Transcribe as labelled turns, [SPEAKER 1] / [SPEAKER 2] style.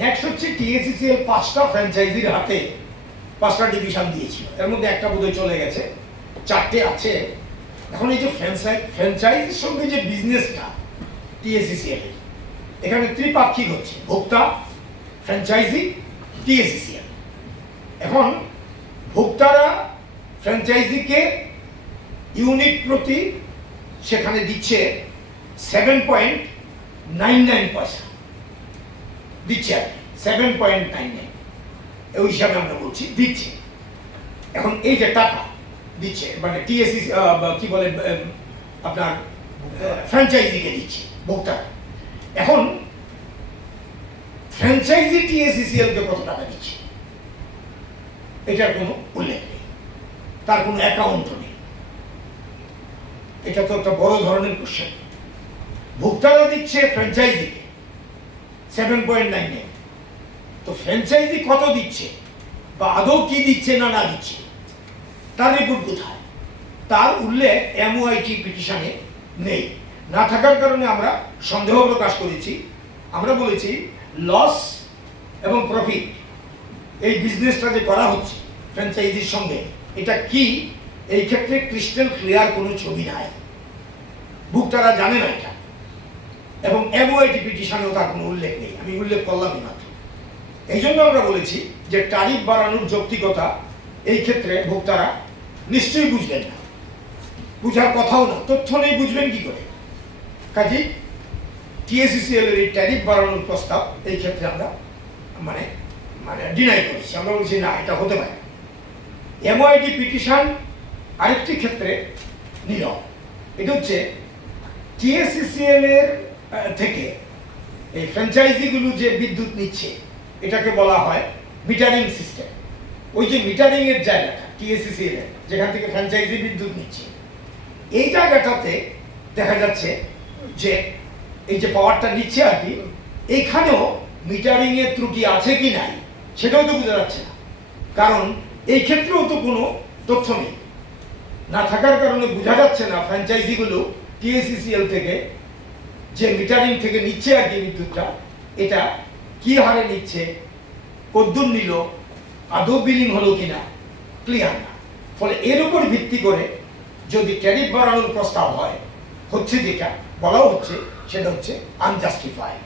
[SPEAKER 1] Next হচ্ছে TACCL পাঁচটা ফ্র্যাঞ্চাইজির হাতে পাঁচটা ডিভিশন দিয়েছিল। এর মধ্যে একটা বোধহয় চলে গেছে, চারটে আছে। এখন এই যে ফ্র্যাঞ্চাইজ ফ্র্যাঞ্চাইজির সঙ্গে যে বিজনেসটা টিএসিসিএল এখানে ত্রিপাক্ষিক হচ্ছে, ভোক্তা ফ্র্যাঞ্চাইজি টিএসিসিএল এখন ভোক্তারা ফ্র্যাঞ্চাইজিকে ইউনিট প্রতি সেখানে দিচ্ছে সেভেন পয়েন্ট নাইন নাইন পয়সা। দিচ্ছে আর সেভেন পয়েন্ট নাইন নাইন ওই হিসাবে আমরা বলছি, দিচ্ছে। এখন এই যে টাকা দিচ্ছে মানে টিএসসি কি বলে আপনার ফ্র্যাঞ্চাইজিকে দিচ্ছে, ভোক্তা। এখন ফ্র্যাঞ্চাইজি টিএসসিসিএলকে কত টাকা দিচ্ছে? এটার কোনো উল্লেখ নেই। তার কোনো অ্যাকাউন্টও নেই। এটা তো একটা বড় ধরনের কোশ্চেন ভোক্তারা দিচ্ছে ফ্র্যাঞ্চাইজিকে সেভেন পয়েন্ট নাইন তো ফ্র্যাঞ্চাইজি কত দিচ্ছে? বা আদৌ কি দিচ্ছে না না দিচ্ছে? তার রিপোর্ট কোথায়? তার উল্লেখ এমওআইটি পিটিশনে নেই। না থাকার কারণে আমরা সন্দেহ প্রকাশ করেছি। আমরা বলেছি লস এবং প্রফিট এই বিজনেসটা যে করা হচ্ছে ফ্র্যাঞ্চাইজির সঙ্গে, এটা কি? এই ক্ষেত্রে ক্রিস্টাল ক্লিয়ার কোনো ছবি নাই। ভোক্তারা জানে না এটা। এবং এমওআইটি পিটিশনেও তার কোনো উল্লেখ নেই। আমি উল্লেখ করলামই মাত্র এই জন্য আমরা বলেছি যে তারিফ বাড়ানোর যৌক্তিকতা এই ক্ষেত্রে ভোক্তারা নিশ্চয়ই বুঝবেন না। বুঝার কথাও না, তথ্য নেই, বুঝবেন কি করে? কাজেই টিএসিসিএল এর এই ট্যারিফ বাড়ানোর প্রস্তাব এই ক্ষেত্রে আমরা মানে মানে ডিনাই করেছি। আমরা বলছি, না, এটা হতে পারে। এমআইডি পিটিশন আরেকটি ক্ষেত্রে নীরব। এটা হচ্ছে টিএসসিসিএল এর থেকে এই ফ্র্যাঞ্চাইজিগুলো যে বিদ্যুৎ নিচ্ছে, এটাকে বলা হয় মিটারিং সিস্টেম ওই যে মিটারিং এর জায়গাটা টিএসসিসিএল এর যেখান থেকে ফ্র্যাঞ্চাইজি বিদ্যুৎ নিচ্ছে, এই জায়গাটাতে দেখা যাচ্ছে যে এই যে পাওয়ারটা নিচ্ছে আর কি এইখানেও মিটারিং এর ত্রুটি আছে কি নাই, সেটাও তো বোঝা যাচ্ছে না। কারণ এই ক্ষেত্রেও তো কোনো তথ্য নেই। না থাকার কারণে বোঝা যাচ্ছে না ফ্র্যাঞ্চাইজিগুলো টিএসিসিএল থেকে যে মিটারিং থেকে নিচ্ছে আর কি বিদ্যুৎটা, এটা কি হারে নিচ্ছে, কদ্দুর নিল, আদৌ বিলিং হলো কিনা ক্লিয়ার না। ফলে এর উপর ভিত্তি করে যদি ট্যারিফ বাড়ানোর প্রস্তাব হয়, হচ্ছে যেটা, বলাও হচ্ছে, সেটা হচ্ছে আনজাস্টিফাইড